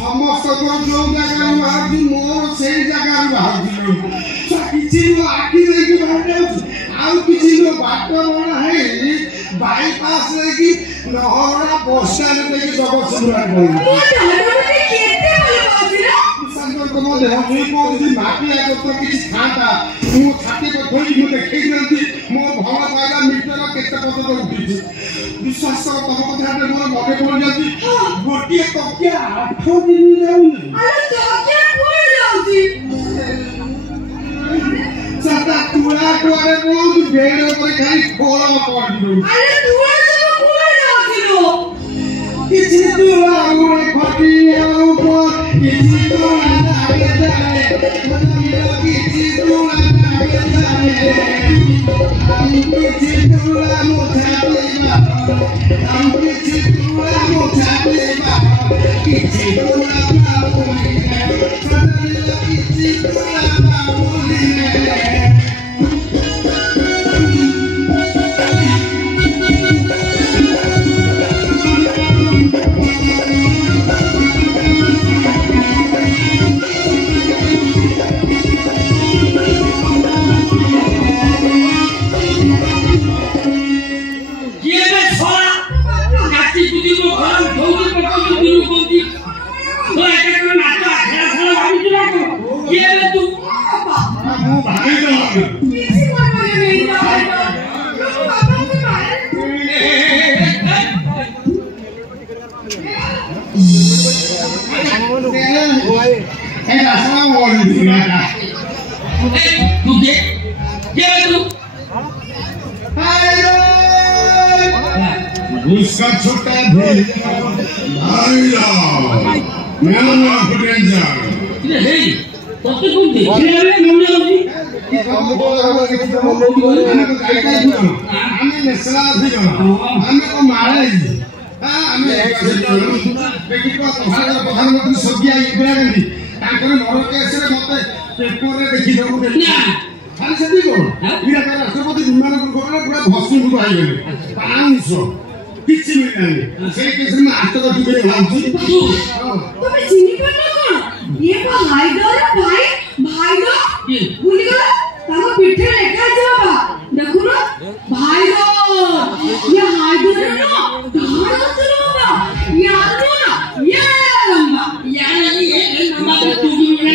समस्त जो जगह बाहर मोर से जगह बाहर किसी आखि देखी बाहर आउ किसी बाट बना है बाईपास लेकी नहरा बस स्टैंड लेकी जगतसिंहपुर माटी आगे तो किसी खाता मो छाती को थोड़ी मुझे देखे मो भल पाइला मीटर केते पद उठी विश्वास कर तुम कथा मोर मने पड़ जाती गोटे तकिया 8 दिन जाउनी अरे तकिया कोई जाउची सता तुला कोरे बोल बेड ऊपर खाली खोला पड़ अरे तुला सब कोई जाउची लो किछि तुला उड़े खटी ऊपर किछि तुला आगे जाए मतलब किछि तुला आगे जाए किछि तुला मुझे हम किसी तुला मुझे किसी तुला बाबूली किसी तुला बाबूली उसका छोटा भाई मैं तो तुम देखने वाले मम्मी होगी हम नेशनल भी हम को मारे हमें देखि को प्रधानमंत्री सोनिया इंदिरा गांधी ताकर मर केस रे मते पेपर रे देखि दबो खाली सेति को इरा का राष्ट्रपति विमान को पूरा भस्मीभूत हो गले 500 किछि मिलनानी से केस में आटक दिबे लाउची तुम चिनी पड़ना कोन ये को हाइदर भाई भूली गला ताको पिठे लेखा जाबा देखु ना भाई ये हाइदर ना धार चलोबा याद ना ये लंबा यार ये लंबा तो तुम ने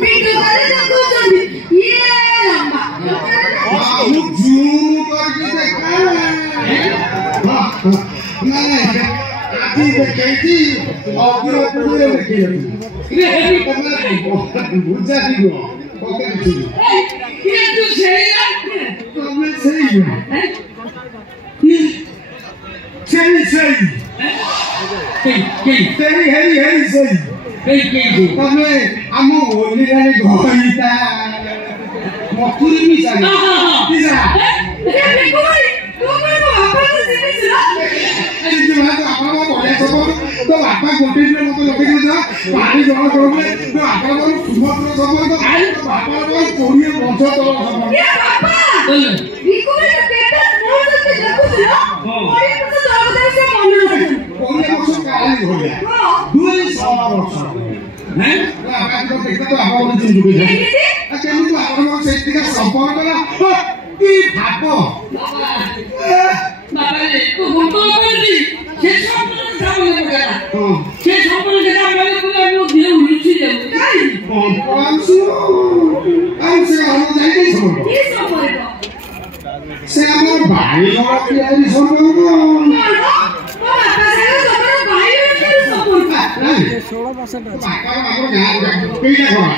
पिठे करे देखो जल्दी ये लंबा हम जूम करके देखा नहीं आती देखी और पूरे देखी ये बुझा दियो ओके ये तो सही है तो मैं सही है सही तेरी हेरी सही तमे हम होली रे गईता मकुरी मिसा मिसा ये कोई तुम बापा को सिनेला तो बापा गोटे दिन मत लगे जा पानी जमा करबे तो बापा को सुमत्र समय तो बापा को कोड़िए बंच तो ए बापा इको में पेटा मोर से देखु छ कोड़िए तो दरबार से मन कोड़िए वर्ष काली हो गया 200 वर्ष नहीं बापा को देखते तो आप चिंता कर अच्छा केनु आपन सेति का संपर्क ना की भापो बाबा रे तो गुंडो करदी से संपर्क सामने गया से संपर्क के सामने पूरा लोग दिए उलझी जाए पंचो हमसे हम जाएंगे सब ये संपर्क से हमर भाई और प्यारी संपर्क बाबा से हमर भाई और प्यारी संपर्क 16% আছে বাবা আমার গান কইলা ঘর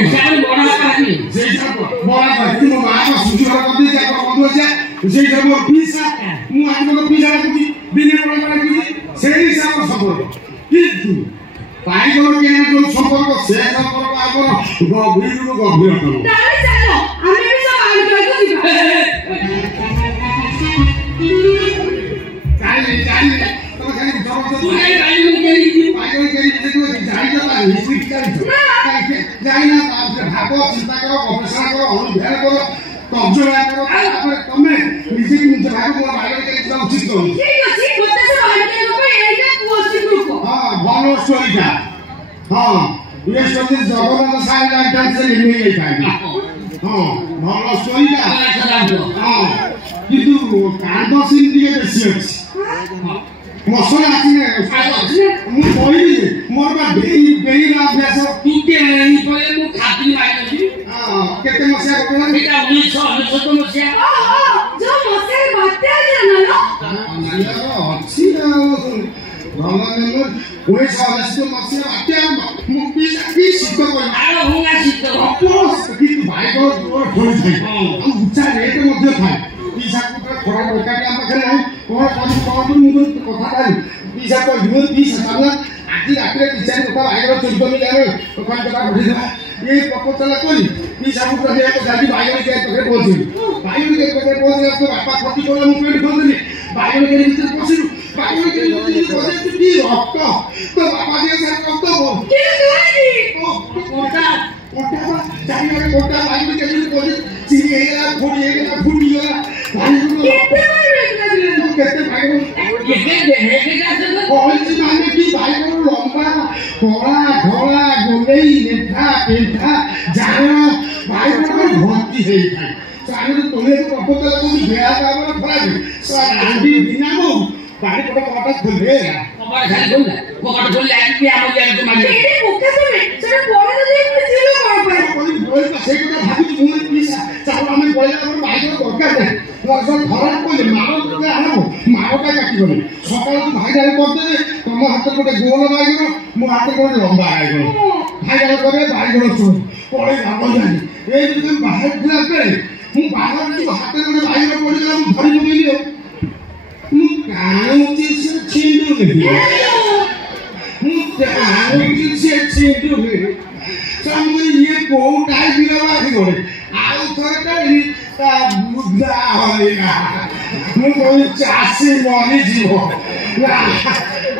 এখানে বড় পানি যেটা বড় পানি মো মা সুযোগ করতে যা বন্ধ আছে যেটা মো পিসা মু আজকে পিসা রাখি দিনে বড় রাখি সেই হিসাব সম্পর্ক কিন্তু ବାଇଗଣ କିଣା ଯୋଉ ସମ୍ପର୍କ ସେ ସମ୍ପର୍କ ଆମର ଗଭୀରରୁ ଗଭୀରତମ। ତାହେଲେ ଚାଲ ଆମେ ବି ସବୁ ଆଣିବାକୁ ଯିବା। ଚାଲିଲେ ଚାଲିଲେ ତମେ ଖାଲି ତୁ କାଇଁ ବାଇଗଣ କିଣିକି ବାଇଗଣ କିଣିକି ଯାଇଛ ତା ହିଷ୍ଟ୍ରି ଚାଲିଛ ଯାଇନା ତାପରେ ଭାବ ଚିନ୍ତା କର ଗବେଷଣା କର ଅନୁଧ୍ୟାନ କର ତର୍ଜମା କର ତାପରେ ତମେ ନିଜେ ନିଜେ ଭାବ ମୋ ବାଇଗଣ କିଣିକି ଯିବା ଉଚିତ କରୁଛି। ଠିକ ଅଛି ମୋତେ ସବୁ ଆଣିବାକୁ ପାଇଁ ଏଇଟା କୋର୍ସ ଗ୍ରୁପ। ହଁ ଭଲ ଷ୍ଟୋରିଟା। ହଁ ये स्टोरी जगन्नाथ साहेब डांस से लिखी गई था। हाँ ଭଲ ଷ୍ଟୋରିଟା। ହଁ କିନ୍ତୁ କାନ୍ଦ ସିନ୍ ଟିକେ ବେଶୀ ଅଛି। ମସଲା ଅଛି ନା ମୁଁ କହିବି ଯେ ମୋର ବା ଡେଇଁର ଅଭ୍ୟାସ। ଟିକେ ଏଇ ପରେ ମୁଁ ଖାଦ୍ୟ ମାରିଛି। କେତେ ମସିହା ଘଟଣା? ସେଇଟା 1999 ମସିହା। ଯୋଉ ମସିହାରେ ବାତ୍ୟା ହେଇଥିଲା ନା ଅଛି ଭଲ ମେମୋରି 1999 ମସିହା ବାତ୍ୟା ମୁଁ କି ଶୀତ କଲି ଆର ଭଙ୍ଗା ଶୀତ କିନ୍ତୁ ବାଇଗଣ ଜୋର ଫଳିଥାଏ ଆଉ ଉଚ୍ଚା ରେଟ୍ ମଧ୍ୟ ଥାଏ। ପିସାକୁ ଖରା ବେକାରୀ ଆମ ପାଖରେ ନାହିଁ କଣ କରିବୁ ମୁଁ କଥାଟା ପିସା କହିବି ପିସା ଚାଲ ଆଜି ରାତିରେ ପିସାରେ କଥା ବାଇଗଣ ଚୋରି କଲି ଆମେ କଥା ପଠେଇଦେବା ये प्रपोजल करी ई सब प्रति एक गाड़ी बाइगन के पाखे पहुंची बाइगन के पाखे पहुंची तो बापा खटी को मु पेट खोलनी बाइगन के भीतर पसिलु बाइगन के भीतर पसिलु की रक्त तो बापा के साथ रक्त हो के दुआई कोटा चाहि में कोटा बाइगन के भीतर पसिलु चिनी हेला फुटी गला केते बाइगन कहली माने की बाइगन लंबा कोला धोला गोलेई नेठा पेठा जाना बाइगन भर्ती है थाई सारे तोले को प्रपोजल को भेड़ा काबर फराबे साडी दिनामो बाड़ी पड़ कटा खोले कबाड़ खाली खोल लाइन पे आम जान को मार एटे मुखे तमे सेटा बड़ दे जिलो कोन पाए कोई बोल का से को भाबी मुने पीसा चालो हमें बोले हमर बाइगन दरकार है लगन धरा कोले मारो का आनो मारो का काटी बने सकाळ तू भाई जाय कर दे तुम हाथ कोटे गोल बाइगन मो हाथ कोटे लंबा बाइगन भाई जाय करे बाइगन चोर पळे भाब जानी ए दिन बाहर दिला पे मु बाहर की हाथ कोटे बाइगन पड़ी गला मु धरि पकेली मु काउची से छिंडू नहीं मु काउची से छिंडू नहीं सामने ये को टाइ बिलवा की गोले आउ थरटा ता बुद्धा होइना मु कोई चासी मनी जीवो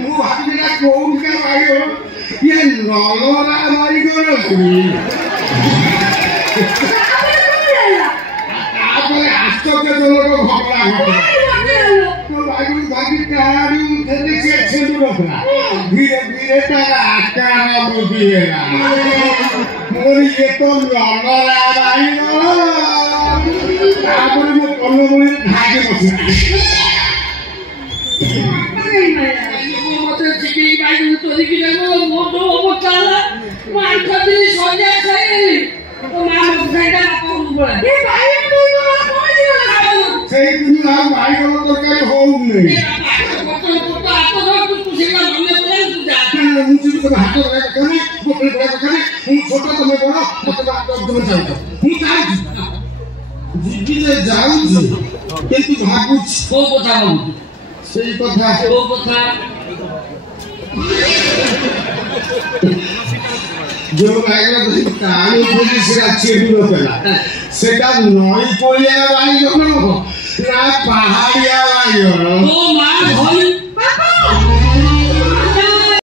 मु भाबी ना कोउ का बाइगन ये नलोरा बाइगन तापर आश्चर्यजनक घटना घटना बाइगन भागी काड़ी उठे से छिंडू रखला धीरे धीरे तारा आकार बुद्धि है मोर ये तो नलोरा बाइगन तापर मो कलमोली भागे बसला मते चिकी बाइगन तोरी की जानो मोटो बोचाला मार खाती सजा खाई तो मां मगैटा को बोला ए बाइगन तो कोन जिलो সেই দিন আর বাইগন তরকারি হোউ নেই मुझे तो हाथ लगा करने बोले बड़ा करने हूं छोटा तुम्हें बड़ा मतलब आप तुम जाओ हूं काय जीवी ले जाऊ जी केति भागुच को बताओ सेई कथा को कथा जो बाइगन ताणी बोली सेटा छेडु नला सेटा नई कोलिया बाइगन ना पहाड़िया बाइगन तो मां भई